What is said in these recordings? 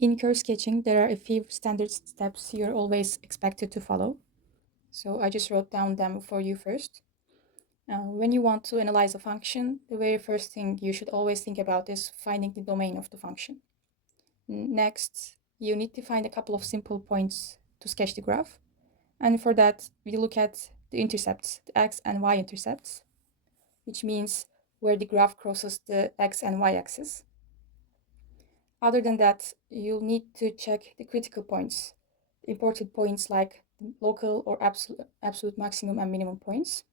In curve sketching, there are a few standard steps you're always expected to follow. So I just wrote down them for you first. When you want to analyze a function, the very first thing you should always think about is finding the domain of the function. Next, you need to find a couple of simple points to sketch the graph. And for that, we look at the intercepts, the x and y intercepts, which means where the graph crosses the x and y axis. Other than that, you'll need to check the critical points, the important points like local or absolute maximum and minimum points.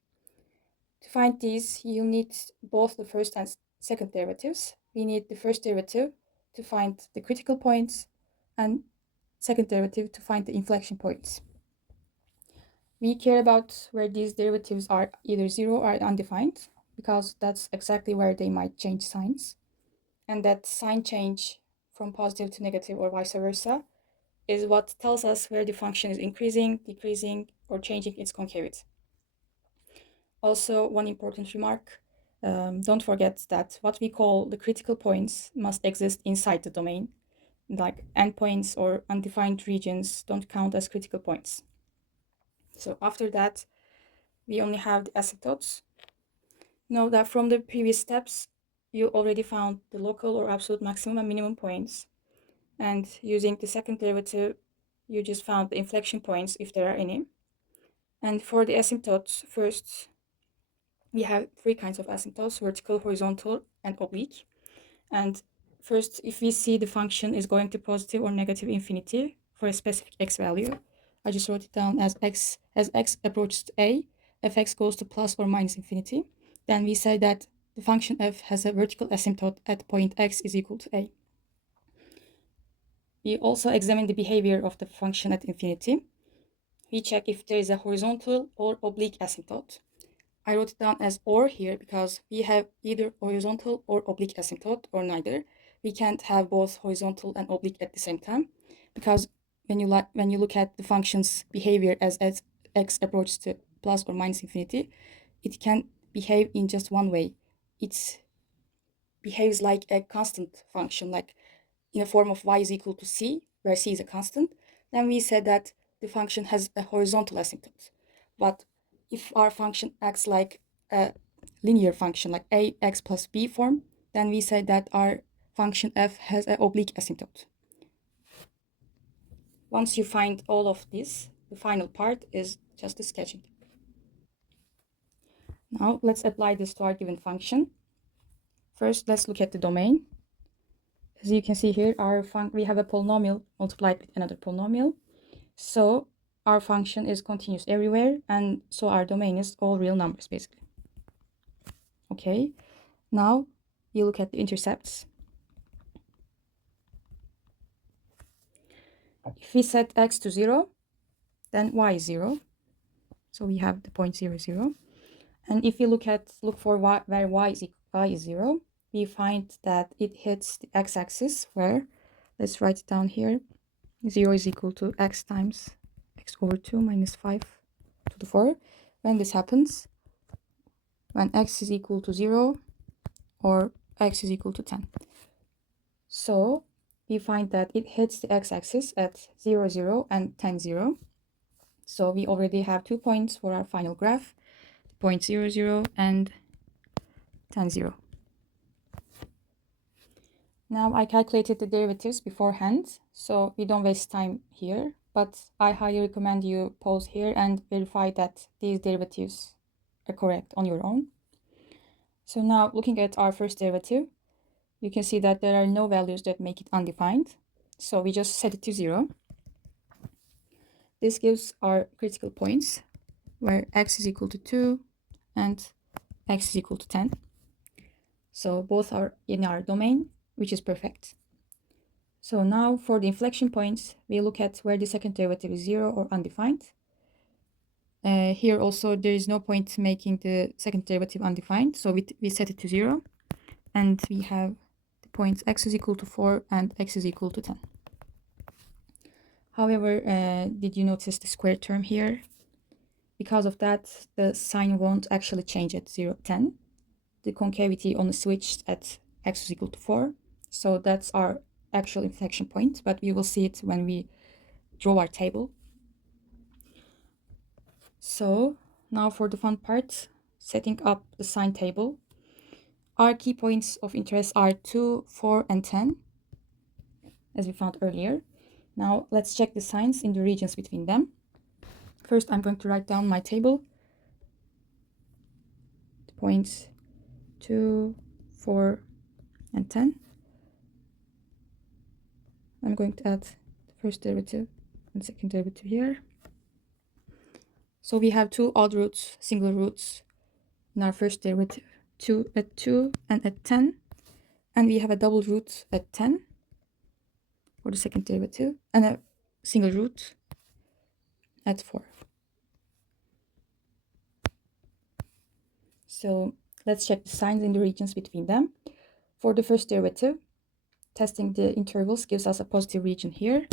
To find these, you'll need both the first and second derivatives. We need the first derivative to find the critical points and second derivative to find the inflection points. We care about where these derivatives are either zero or undefined, because that's exactly where they might change signs. And that sign change from positive to negative or vice versa is what tells us where the function is increasing, decreasing, or changing its concavity. Also, one important remark, don't forget that what we call the critical points must exist inside the domain. Like endpoints or undefined regions don't count as critical points. So after that, we only have the asymptotes. Know that from the previous steps, you already found the local or absolute maximum and minimum points. And using the second derivative, you just found the inflection points if there are any. And for the asymptotes, first, we have three kinds of asymptotes: vertical, horizontal, and oblique. And first, if we see the function is going to positive or negative infinity for a specific x value, I just wrote it down as x approaches to a, fx goes to plus or minus infinity. Then we say that the function f has a vertical asymptote at point x is equal to a. We also examine the behavior of the function at infinity. We check if there is a horizontal or oblique asymptote. I wrote it down as or here because we have either horizontal or oblique asymptote or neither. We can't have both horizontal and oblique at the same time, because when you look at the function's behavior as x approaches to plus or minus infinity, it can behave in just one way. It behaves like a constant function, like in a form of y is equal to c, where c is a constant. Then we said that the function has a horizontal asymptote. But if our function acts like a linear function, like ax plus b form, then we say that our function f has an oblique asymptote. Once you find all of this, the final part is just the sketching. Now let's apply this to our given function. First, let's look at the domain. As you can see here, we have a polynomial multiplied with another polynomial. So our function is continuous everywhere, and so our domain is all real numbers, basically. Okay, now you look at the intercepts. If we set x to 0, then y is 0. So we have the point 0, 0. And if you look for where y is 0, we find that it hits the x-axis where, let's write it down here, 0 is equal to x times x over 2 minus 5 to the 4. When this happens, when x is equal to 0 or x is equal to 10. So we find that it hits the x-axis at 0, 0 and 10, 0. So we already have 2 points for our final graph, point 0, 0 and 10, 0. Now I calculated the derivatives beforehand, so we don't waste time here, but I highly recommend you pause here and verify that these derivatives are correct on your own. So now looking at our first derivative, you can see that there are no values that make it undefined. So we just set it to 0. This gives our critical points where x is equal to 2 and x is equal to 10. So both are in our domain, which is perfect. So now for the inflection points, we look at where the second derivative is 0 or undefined. Here also there is no point making the second derivative undefined, so we set it to 0. And we have the points x is equal to 4 and x is equal to 10. However, did you notice the square term here? Because of that, the sign won't actually change at 0, 10. The concavity only switched at x is equal to 4. So that's our actual inflection point, but we will see it when we draw our table. So now for the fun part, setting up the sine table. Our key points of interest are 2, 4, and 10, as we found earlier. Now let's check the signs in the regions between them. First, I'm going to write down my table. The points 2, 4, and 10. I'm going to add the first derivative and second derivative here. So we have two odd roots, single roots in our first derivative, 2 at 2 and at 10. And we have a double root at 10 for the second derivative, and a single root at 4. So let's check the signs in the regions between them. For the first derivative, testing the intervals gives us a positive region here.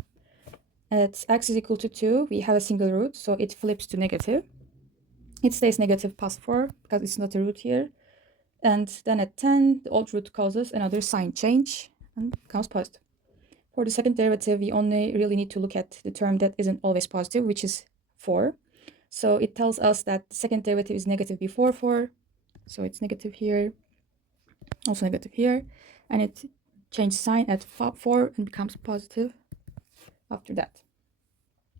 At x is equal to 2, we have a single root, so it flips to negative. It stays negative past 4 because it's not a root here. And then at 10, the odd root causes another sign change and becomes positive. For the second derivative, we only really need to look at the term that isn't always positive, which is 4. So it tells us that the second derivative is negative before 4. So it's negative here, also negative here. And it changes sign at 4 and becomes positive after that.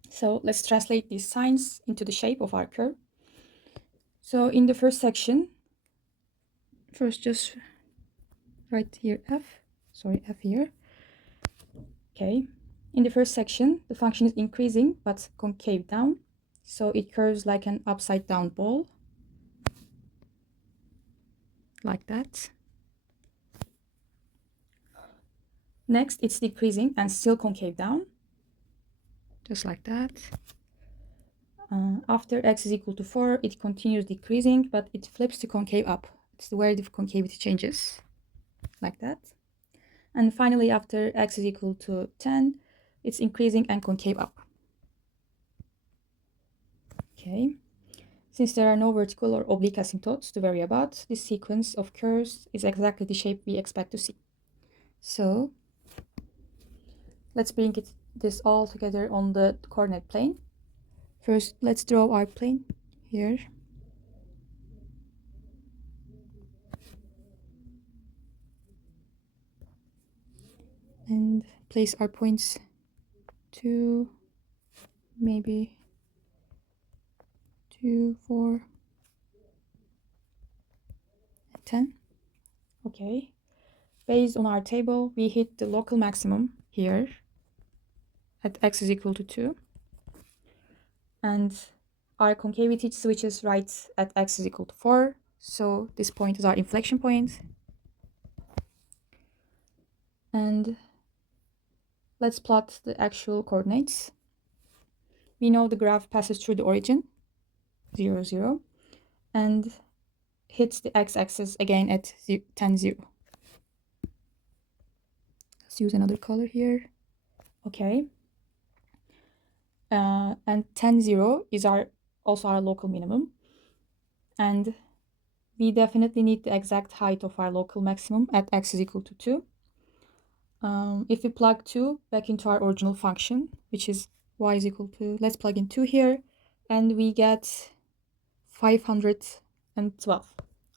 So let's translate these signs into the shape of our curve. So in the first section, first just write here f here. Okay, in the first section, the function is increasing but concave down. So it curves like an upside down ball, like that. Next, it's decreasing and still concave down, just like that. After x is equal to 4, it continues decreasing, but it flips to concave up. It's where the concavity changes, like that. And finally, after x is equal to 10, it's increasing and concave up. Okay. Since there are no vertical or oblique asymptotes to worry about, this sequence of curves is exactly the shape we expect to see. So let's bring this all together on the coordinate plane. First, let's draw our plane here. And place our points 2, maybe 2, 4, and 10. Okay. Based on our table, we hit the local maximum here at x is equal to 2. And our concavity switches right at x is equal to 4. So this point is our inflection point. And let's plot the actual coordinates. We know the graph passes through the origin, 0, 0, and hits the x-axis again at 10, 0. Let's use another color here. Okay. And 10, 0 is also our local minimum. And we definitely need the exact height of our local maximum at x is equal to 2. If we plug 2 back into our original function, which is y is equal to, let's plug in 2 here, and we get 512.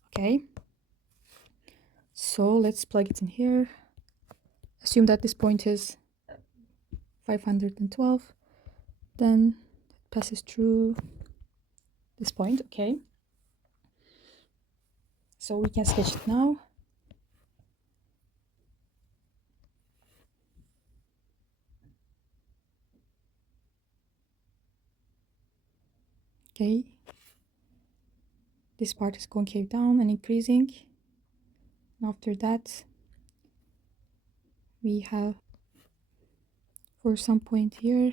Okay. So let's plug it in here. Assume that this point is 512. Then it passes through this point. Okay. So we can sketch it now. Okay. This part is concave down and increasing. And after that, we have, for some point here,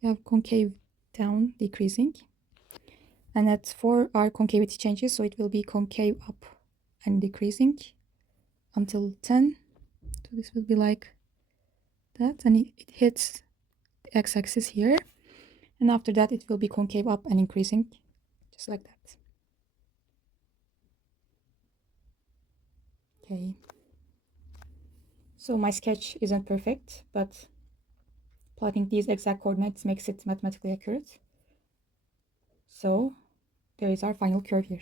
we have concave down decreasing. And at 4, our concavity changes, so it will be concave up and decreasing until 10. So this will be like that, and it hits the x-axis here. And after that, it will be concave up and increasing, just like that. Okay. So my sketch isn't perfect, but plotting these exact coordinates makes it mathematically accurate. So there is our final curve here.